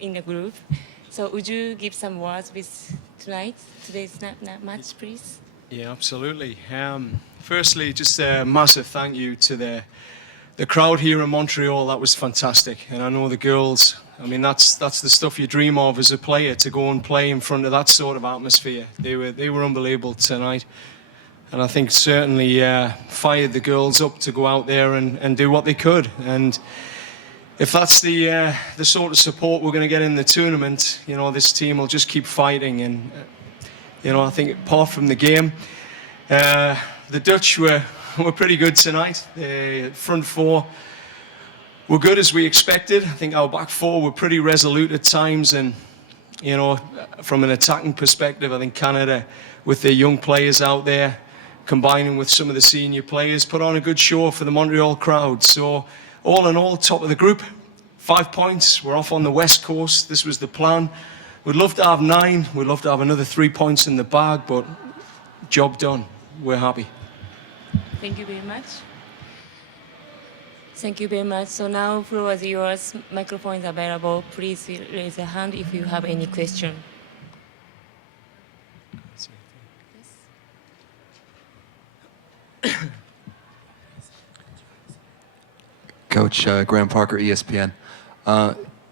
in the group. So would you give some words with today's match, please? Yeah, absolutely. Firstly, just a massive thank you to the crowd here in Montreal. That was fantastic, and I know the girls. I mean, that's the stuff you dream of as a player, to go and play in front of that sort of atmosphere. They were unbelievable tonight, and I think certainly fired the girls up to go out there and do what they could. And if that's the sort of support we're going to get in the tournament, you know, this team will just keep fighting. And you know, I think apart from the game, the Dutch were pretty good tonight. The front four were good as we expected. I think our back four were pretty resolute at times, and you know, from an attacking perspective, I think Canada, with their young players out there, combining with some of the senior players, put on a good show for the Montreal crowd. So all in all, top of the group, 5 points. We're off on the West Coast. This was the plan. We'd love to have 9. We'd love to have another 3 points in the bag, but job done. We're happy. Thank you very much. Thank you very much. So now, floor is yours. Microphone is available. Please raise a hand if you have any question. Coach Graham Parker, ESPN.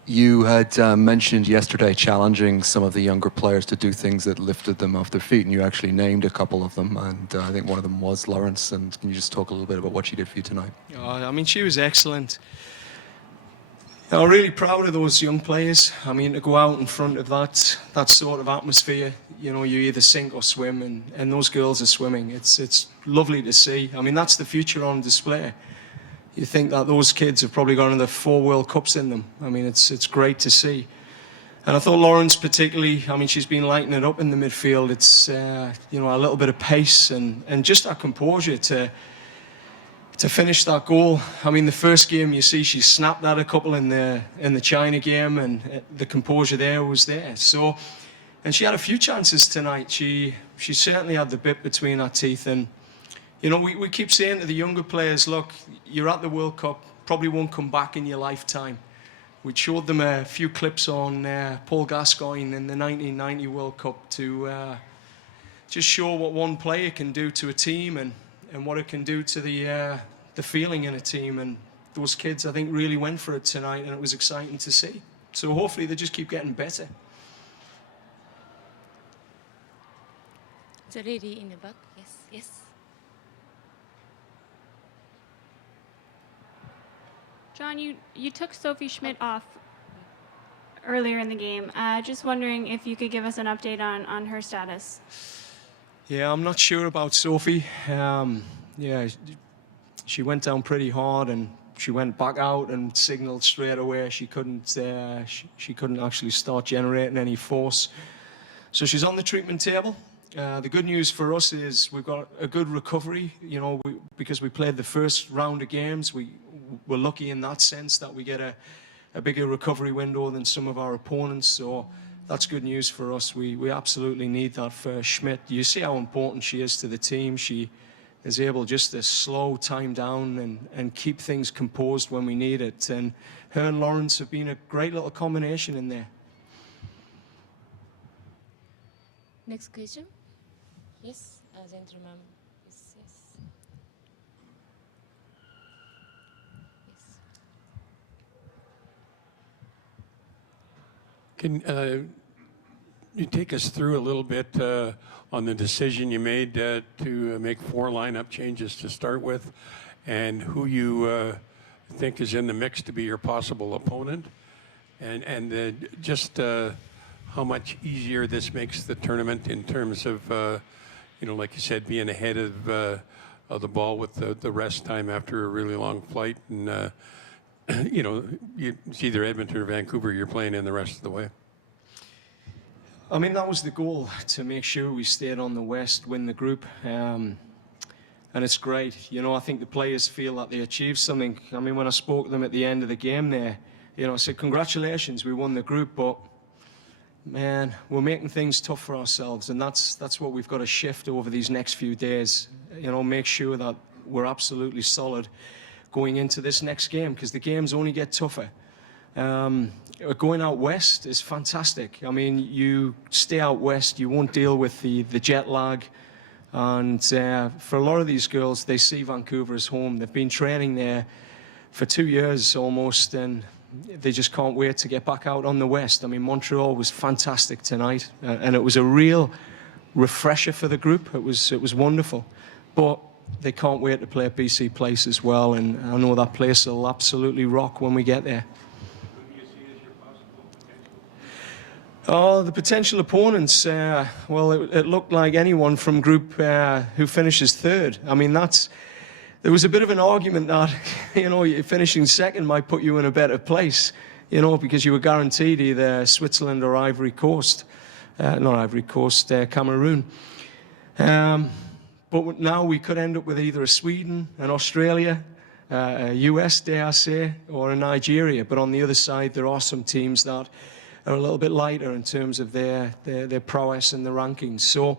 You had mentioned yesterday challenging some of the younger players to do things that lifted them off their feet, and you actually named a couple of them, and I think one of them was Lawrence. And can you just talk a little bit about what she did for you tonight? I mean, she was excellent. I'm really proud of those young players. I mean, to go out in front of that sort of atmosphere, you know, you either sink or swim, and those girls are swimming. It's lovely to see. I mean, that's the future on display. You think that those kids have probably got another 4 World Cups in them. I mean, it's great to see. And I thought Lawrence particularly, I mean, she's been lighting it up in the midfield. It's, you know, a little bit of pace and just that composure to finish that goal. I mean, the first game, you see, she snapped at a couple in the China game, and the composure there was there. So, and she had a few chances tonight. She certainly had the bit between her teeth. And you know, we keep saying to the younger players, look, you're at the World Cup, probably won't come back in your lifetime. We showed them a few clips on Paul Gascoigne in the 1990 World Cup to just show what one player can do to a team, and what it can do to the feeling in a team. And those kids, I think, really went for it tonight, and it was exciting to see. So hopefully they just keep getting better. The lady in the back, yes. John, you took Sophie Schmidt off earlier in the game. Just wondering if you could give us an update on her status. Yeah, I'm not sure about Sophie. Yeah, she went down pretty hard, and she went back out and signaled straight away she couldn't actually start generating any force. So she's on the treatment table. The good news for us is we've got a good recovery, you know, because we played the first round of games. We're lucky in that sense that we get a bigger recovery window than some of our opponents. So that's good news for us. We absolutely need that for Schmidt. You see how important she is to the team. She is able just to slow time down and keep things composed when we need it. And her and Lawrence have been a great little combination in there. Next question. Yes, gentleman. Yes. Can you take us through a little bit on the decision you made to make 4 lineup changes to start with, and who you think is in the mix to be your possible opponent, and just how much easier this makes the tournament in terms of, you know, like you said, being ahead of the ball with the rest time after a really long flight, and you know, it's either Edmonton or Vancouver you're playing in the rest of the way. I mean, that was the goal, to make sure we stayed on the West, win the group. And it's great. You know, I think the players feel that they achieved something. I mean, when I spoke to them at the end of the game there, you know, I said, congratulations, we won the group, but man, we're making things tough for ourselves. And that's what we've got to shift over these next few days. You know, make sure that we're absolutely solid going into this next game, because the games only get tougher. Going out west is fantastic. I mean, you stay out west, you won't deal with the jet lag. And for a lot of these girls, they see Vancouver as home. They've been training there for 2 years almost, and they just can't wait to get back out on the west. I mean, Montreal was fantastic tonight, and it was a real refresher for the group. It was wonderful. But they can't wait to play at BC Place as well, and I know that place will absolutely rock when we get there. Oh, the potential opponents. Well, it looked like anyone from group who finishes third. I mean, there was a bit of an argument that, you know, finishing second might put you in a better place, you know, because you were guaranteed either Switzerland or Ivory Coast. Not Ivory Coast, Cameroon. But now we could end up with either a Sweden, an Australia, a US, dare I say, or a Nigeria. But on the other side, there are some teams that are a little bit lighter in terms of their prowess in the rankings. So,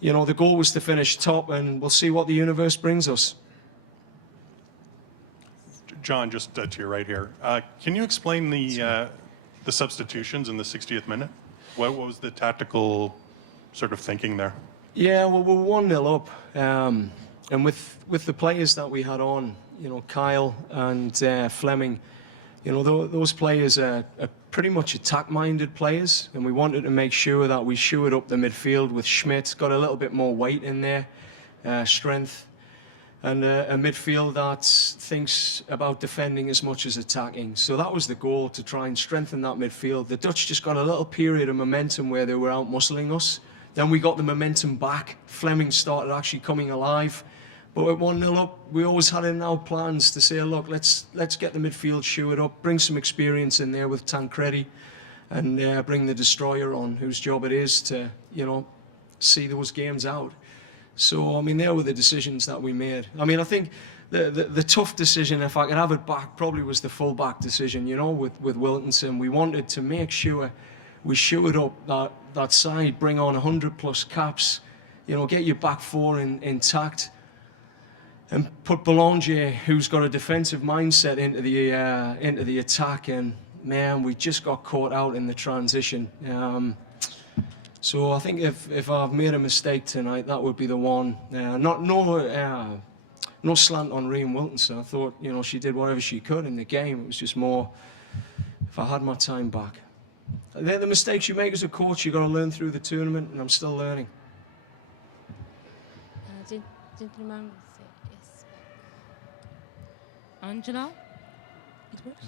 you know, the goal was to finish top, and we'll see what the universe brings us. John, just to your right here, can you explain the substitutions in the 60th minute? What was the tactical sort of thinking there? Yeah, well, we're 1-0 up, and with the players that we had on, you know, Kyle and Fleming, you know, those players are pretty much attack-minded players, and we wanted to make sure that we shored up the midfield with Schmidt, got a little bit more weight in there, strength, and a midfield that thinks about defending as much as attacking. So that was the goal, to try and strengthen that midfield. The Dutch just got a little period of momentum where they were out-muscling us. Then we got the momentum back. Fleming started actually coming alive. But at 1-0 up, we always had in our plans to say, look, let's get the midfield shored up, bring some experience in there with Tancredi, and bring the destroyer on, whose job it is to, you know, see those games out. So, I mean, there were the decisions that we made. I mean, I think the tough decision, if I could have it back, probably was the full-back decision, you know, with Wilkinson. We wanted to make sure we shored up that side, bring on 100-plus caps, you know, get your back four intact, and put Boulanger, who's got a defensive mindset, into the attack. And man, we just got caught out in the transition. So I think if I've made a mistake tonight, that would be the one. No slant on Rhian Wilkinson. I thought, you know, she did whatever she could in the game. It was just more, if I had my time back. They're the mistakes you make as a coach. You've got to learn through the tournament, and I'm still learning. Gentleman, yes. Angela, it works.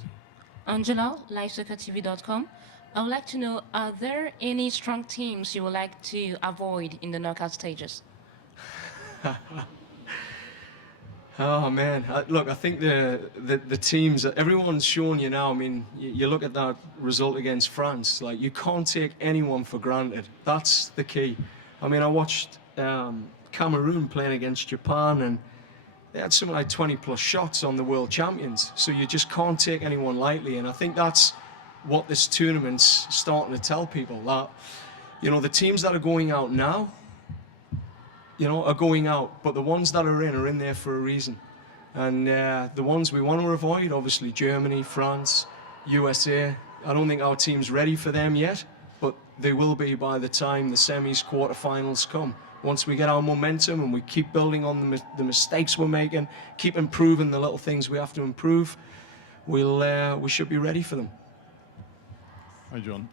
Angela, livesoccertv.com. I would like to know, are there any strong teams you would like to avoid in the knockout stages? Oh man, look, I think the teams, everyone's shown you now. I mean, you look at that result against France, like, you can't take anyone for granted. That's the key. I mean, I watched Cameroon playing against Japan, and they had something like 20-plus shots on the world champions. So you just can't take anyone lightly, and I think that's what this tournament's starting to tell people, that, you know, the teams that are going out now, you know, are going out, but the ones that are in there for a reason. And the ones we want to avoid, obviously Germany, France, USA. I don't think our team's ready for them yet, but they will be by the time the semis, quarterfinals come. Once we get our momentum and we keep building on the mistakes we're making, keep improving the little things we have to improve, we should be ready for them. Hi, John.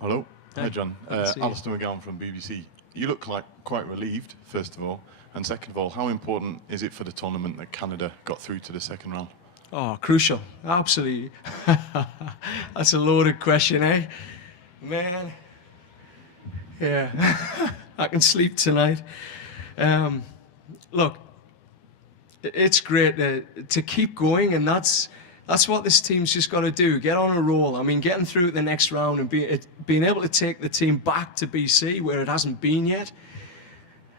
Hello. Hi, John. Alistair McGowan from BBC. You look like quite relieved, first of all. And second of all, how important is it for the tournament that Canada got through to the second round? Oh, crucial. Absolutely. That's a loaded question, eh? Man. Yeah. I can sleep tonight. Look, it's great to keep going, and that's what this team's just got to do. Get on a roll. I mean, getting through to the next round and being able to take the team back to BC where it hasn't been yet,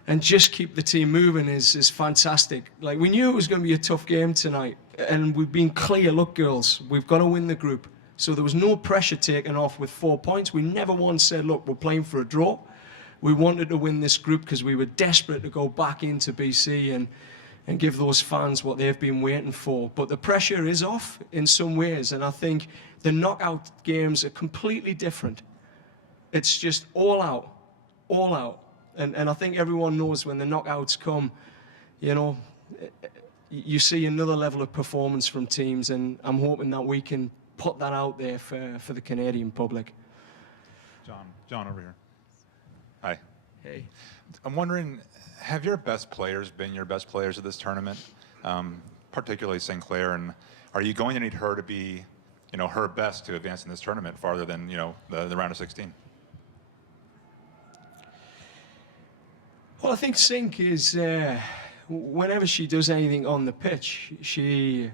and just keep the team moving is fantastic. Like, we knew it was going to be a tough game tonight, and we've been clear, look, girls, we've got to win the group. So there was no pressure taken off with 4 points. We never once said, look, we're playing for a draw. We wanted to win this group because we were desperate to go back into BC and and give those fans what they've been waiting for. But the pressure is off in some ways, and I think the knockout games are completely different. It's just all out, all out. And I think everyone knows when the knockouts come, you know, you see another level of performance from teams, and I'm hoping that we can put that out there for the Canadian public. John over here. Hi. Hey. I'm wondering, have your best players been your best players at this tournament, particularly Sinclair, and are you going to need her to be, you know, her best to advance in this tournament farther than, you know, the round of 16? Well, I think Sink is, whenever she does anything on the pitch, she's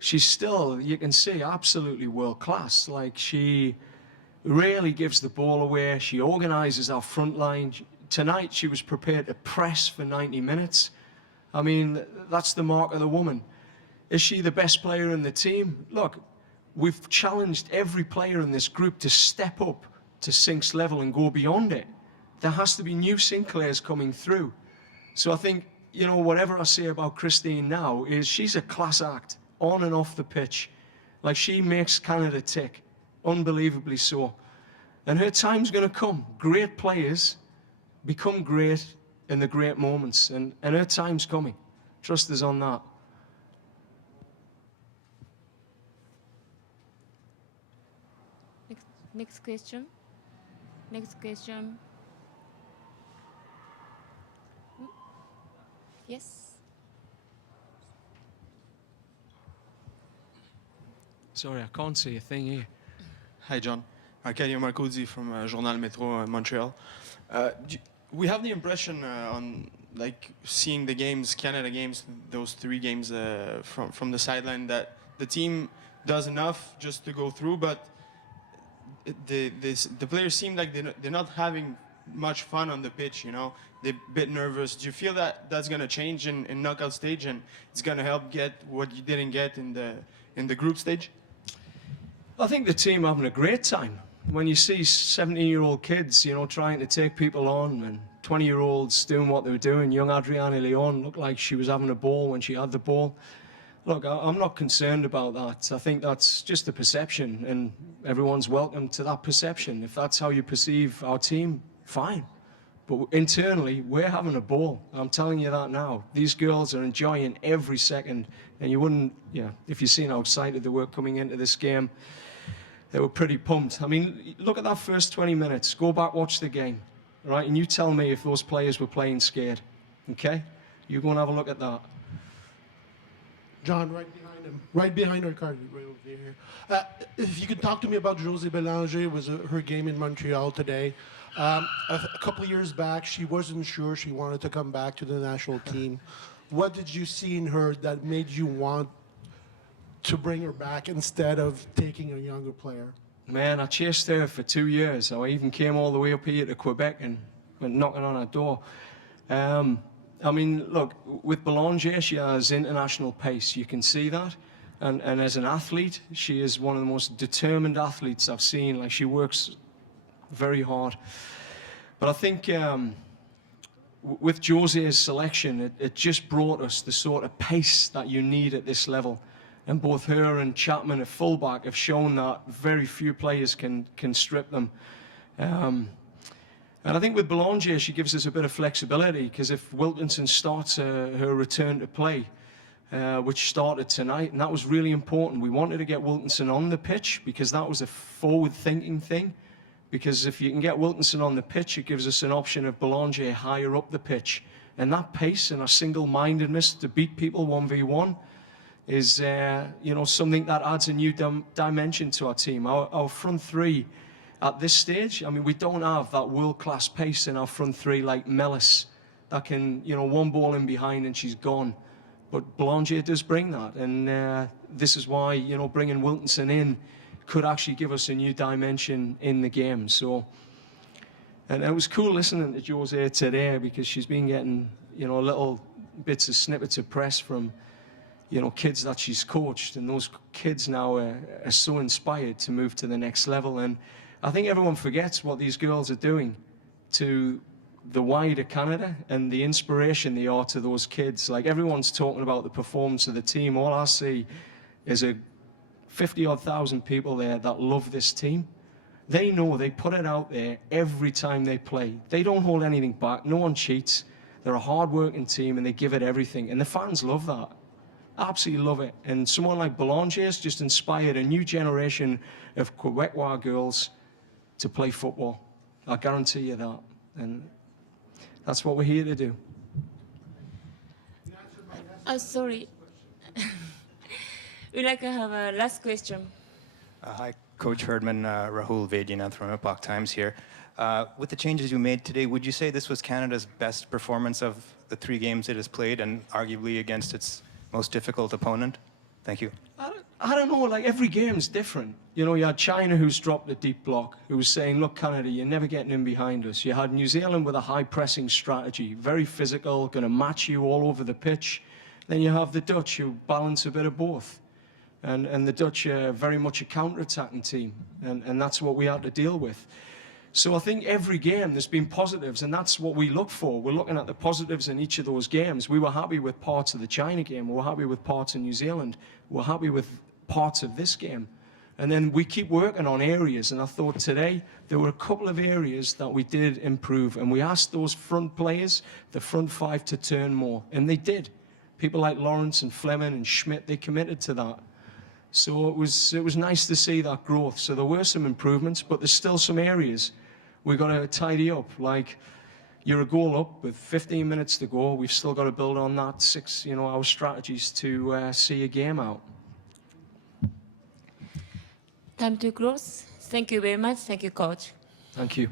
still, you can see, absolutely world class. Like, she rarely gives the ball away. She organizes our front line. Tonight, she was prepared to press for 90 minutes. I mean, that's the mark of the woman. Is she the best player in the team? Look, we've challenged every player in this group to step up to Sink's level and go beyond it. There has to be new Sinclairs coming through. So I think, you know, whatever I say about Christine now is she's a class act on and off the pitch. Like, she makes Canada tick, unbelievably so. And her time's going to come. Great players become great in the great moments, and her time's coming. Trust us on that. Next question. Next question. Yes. Sorry, I can't see a thing here. Hi, John. Arcadio Marcuzzi from Journal Metro Montreal. We have the impression on like seeing the games, Canada games, those 3 games from the sideline, that the team does enough just to go through, but the players seem like they're not having much fun on the pitch, you know. They're a bit nervous. Do you feel that that's going to change in knockout stage, and it's going to help get what you didn't get in the group stage? I think the team are having a great time. When you see 17-year-old kids, you know, trying to take people on, and 20-year-olds doing what they were doing. Young Adriana Leon looked like she was having a ball when she had the ball. Look, I'm not concerned about that. I think that's just a perception, and everyone's welcome to that perception. If that's how you perceive our team, fine. But internally, we're having a ball. I'm telling you that now. These girls are enjoying every second, and you wouldn't, yeah, if you've seen how excited they were coming into this game, they were pretty pumped. I mean, look at that first 20 minutes. Go back, watch the game, right? And you tell me if those players were playing scared, okay? You go and have a look at that. John, right behind him, right behind our card, right over here. If you could talk to me about Josée Bélanger, it was her game in Montreal today. A couple of years back, she wasn't sure she wanted to come back to the national team. What did you see in her that made you want to bring her back instead of taking a younger player? Man, I chased her for 2 years. I even came all the way up here to Quebec and went knocking on her door. I mean, look, with Bélanger, she has international pace. You can see that. And as an athlete, she is one of the most determined athletes I've seen. Like, she works very hard. But I think with José's selection, it just brought us the sort of pace that you need at this level. And both her and Chapman at fullback have shown that very few players can strip them. And I think with Bélanger, she gives us a bit of flexibility, because if Wilkinson starts her return to play, which started tonight, and that was really important. We wanted to get Wilkinson on the pitch because that was a forward-thinking thing. Because if you can get Wilkinson on the pitch, it gives us an option of Bélanger higher up the pitch. And that pace and our single-mindedness to beat people 1v1 is, you know, something that adds a new dimension to our team. Our front 3 at this stage, I mean, we don't have that world-class pace in our front 3 like Mellis that can, you know, one ball in behind and she's gone. But Bélanger does bring that, and this is why, you know, bringing Wilkinson in could actually give us a new dimension in the game. So, and it was cool listening to Josée today, because she's been getting, you know, little bits of snippets of press from, you know, kids that she's coached, and those kids now are so inspired to move to the next level. And I think everyone forgets what these girls are doing to the wider Canada and the inspiration they are to those kids. Like, everyone's talking about the performance of the team. All I see is a 50-odd thousand people there that love this team. They know they put it out there every time they play. They don't hold anything back. No one cheats. They're a hard-working team, and they give it everything. And the fans love that. Absolutely love it. And someone like Belanger has just inspired a new generation of Quebecois girls to play football. I guarantee you that. And that's what we're here to do. Sorry. We'd like to have a last question. Hi, Coach Herdman, Rahul Vaidyanathan from Epoch Times here. With the changes you made today, would you say this was Canada's best performance of the 3 games it has played, and arguably against its most difficult opponent? Thank you. I don't know, like, every game's different. You know, you had China, who's dropped a deep block, who was saying, look, Canada, you're never getting in behind us. You had New Zealand with a high-pressing strategy, very physical, going to match you all over the pitch. Then you have the Dutch, who balance a bit of both. And the Dutch are very much a counter-attacking team, and that's what we had to deal with. So I think every game there's been positives, and that's what we look for. We're looking at the positives in each of those games. We were happy with parts of the China game. We were happy with parts of New Zealand. We were happy with parts of this game. And then we keep working on areas, and I thought today there were a couple of areas that we did improve, and we asked those front players, the front 5, to turn more, and they did. People like Lawrence and Fleming and Schmidt, they committed to that. So it was nice to see that growth. So there were some improvements, but there's still some areas we've got to tidy up. Like, you're a goal up with 15 minutes to go. We've still got to build on that 6, our strategies to see a game out. Time to close. Thank you very much. Thank you, Coach. Thank you.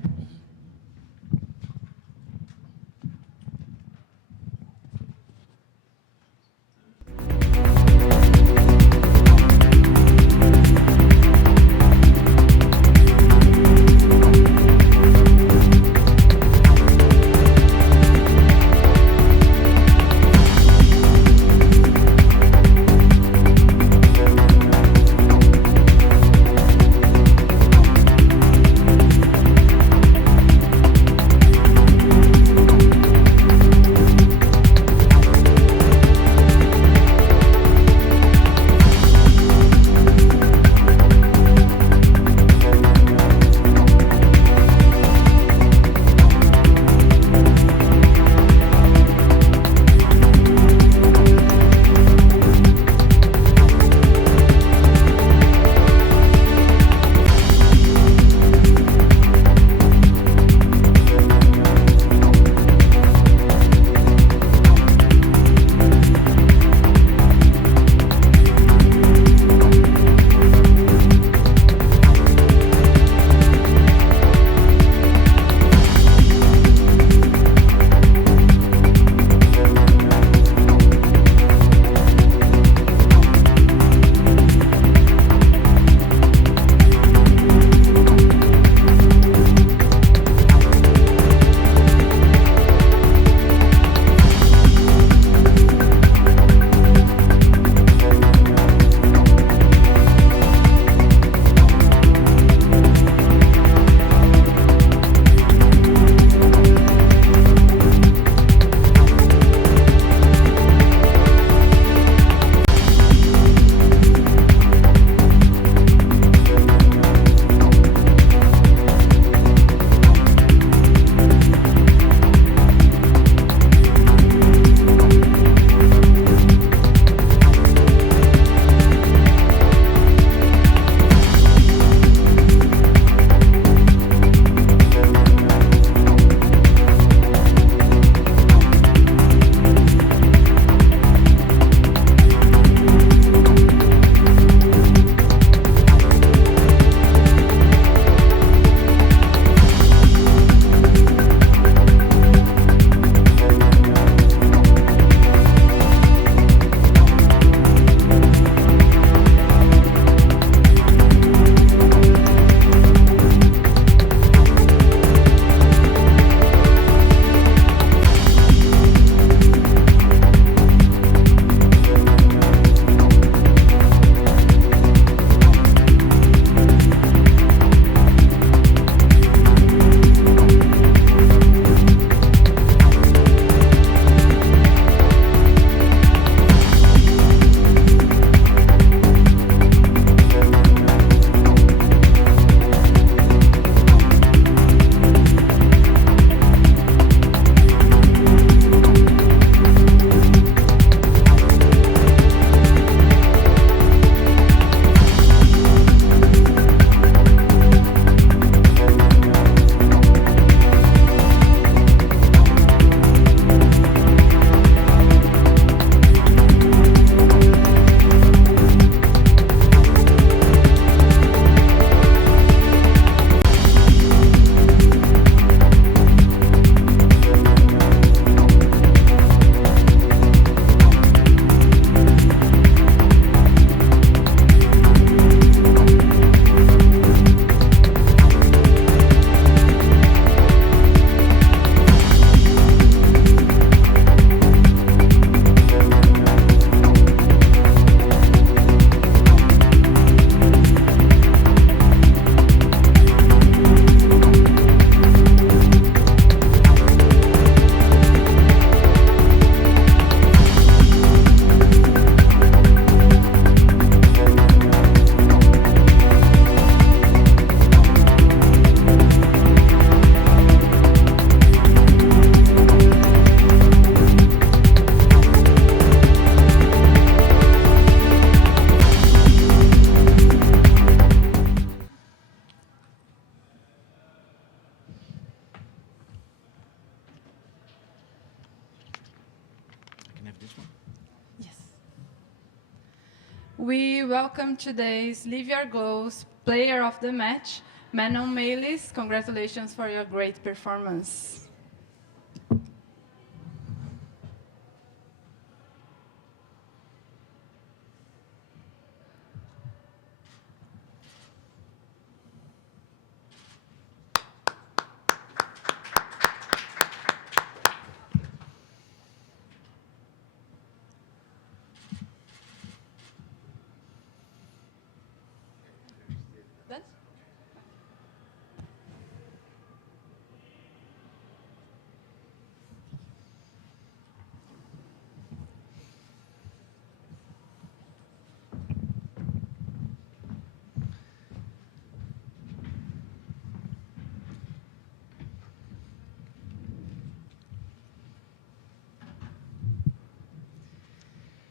We welcome today's Live Your Goals Player of the Match, Manon Melis. Congratulations for your great performance.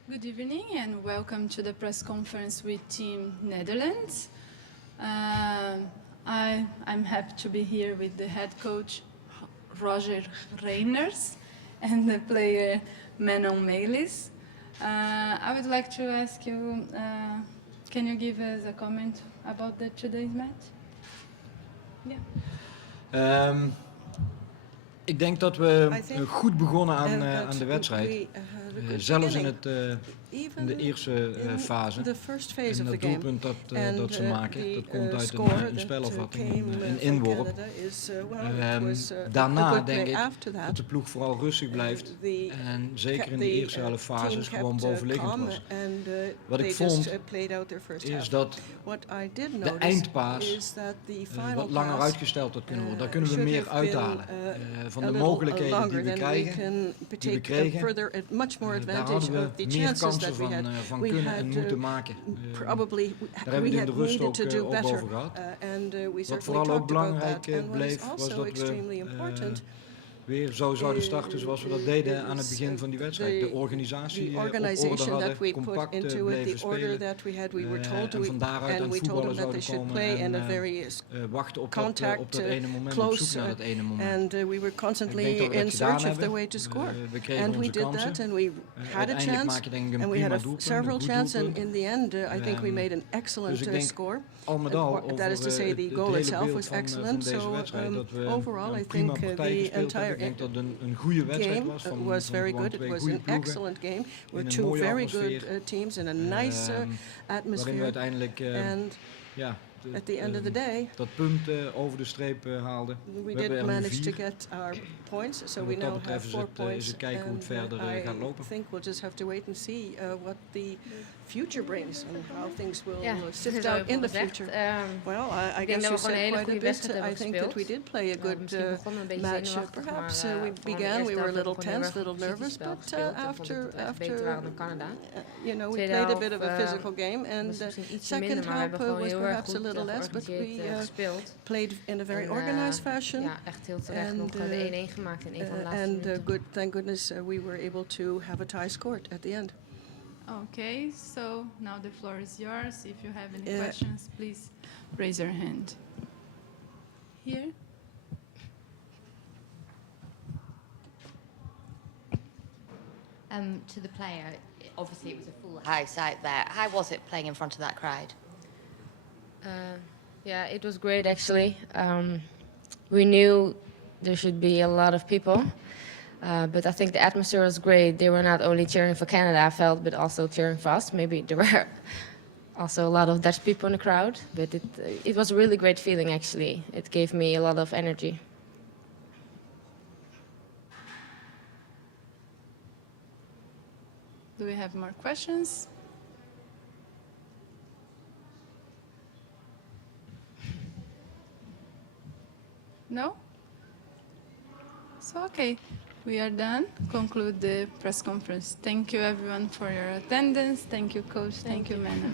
Good evening and welcome to the press conference with Team Netherlands. I'm happy to be here with the head coach Roger Reiners and the player Manon Melis. I would like to ask you, can you give us a comment about today's match? Yeah. Ik denk dat we goed begonnen aan de wedstrijd. Zelfs in de eerste fase. En dat doelpunt dat ze maken, dat komt uit een spelafvatting, een inworp. Daarna denk ik dat de ploeg vooral rustig blijft. En zeker in de eerste helft fases gewoon bovenliggend was. Wat ik vond is dat de eindpaas wat langer uitgesteld had kunnen worden. Daar kunnen we meer uithalen. Van de mogelijkheden die we kregen, daar hadden we meer kansen van kunnen en moeten maken. Daar hebben we het in de rust ook over gehad. Wat vooral ook belangrijk bleef, was dat we weer zo zouden starten zoals we dat deden aan het begin van die wedstrijd. De organisatie op orde hadden, compact bleven spelen. En van daaruit aan het voetballen zouden komen en wachten op dat ene moment, op zoek naar dat ene moment. Ik denk dat we dat gedaan hebben. We kregen onze kansen. Uiteindelijk maak je denk ik een prima doelpunt, een goed doelpunt. Dus ik denk al met al over het hele beeld van deze wedstrijd dat we een prima partij gespeeld hebben. Ik denk dat het een goede wedstrijd was van twee goede ploegen in een mooie atmosfeer, waarin we uiteindelijk at the end of the day, dat punt over de streep haalden. we did manage to get our points, so we now have 4 points. Is het kijken hoe het verder gaat lopen. I think we'll just have to wait and see what the future brings and how things will shift out in the future. Well, I guess you said quite a bit. I think that we did play a good match. Perhaps we began, we were a little tense, a little nervous, but after you know, we played a bit of a physical game, and the second half was perhaps a little less, but we played in a very organized fashion. Ja, echt heel terecht nog de 1-1 gemaakt in een van de laatste minuten. Thank goodness we were able to have a tie scored at the end. Okay, so now the floor is yours. If you have any questions, please raise your hand. Here. To the player, obviously it was a full house out there. How was it playing in front of that crowd? Yeah, it was great actually. We knew there should be a lot of people, but I think the atmosphere was great. They were not only cheering for Canada, I felt, but also cheering for us. Maybe there were also a lot of Dutch people in the crowd, but it was a really great feeling actually. It gave me a lot of energy. Do we have more questions? No? So, okay, we are done. Conclude the press conference. Thank you everyone for your attendance. Thank you, Coach. Thank you, Manon.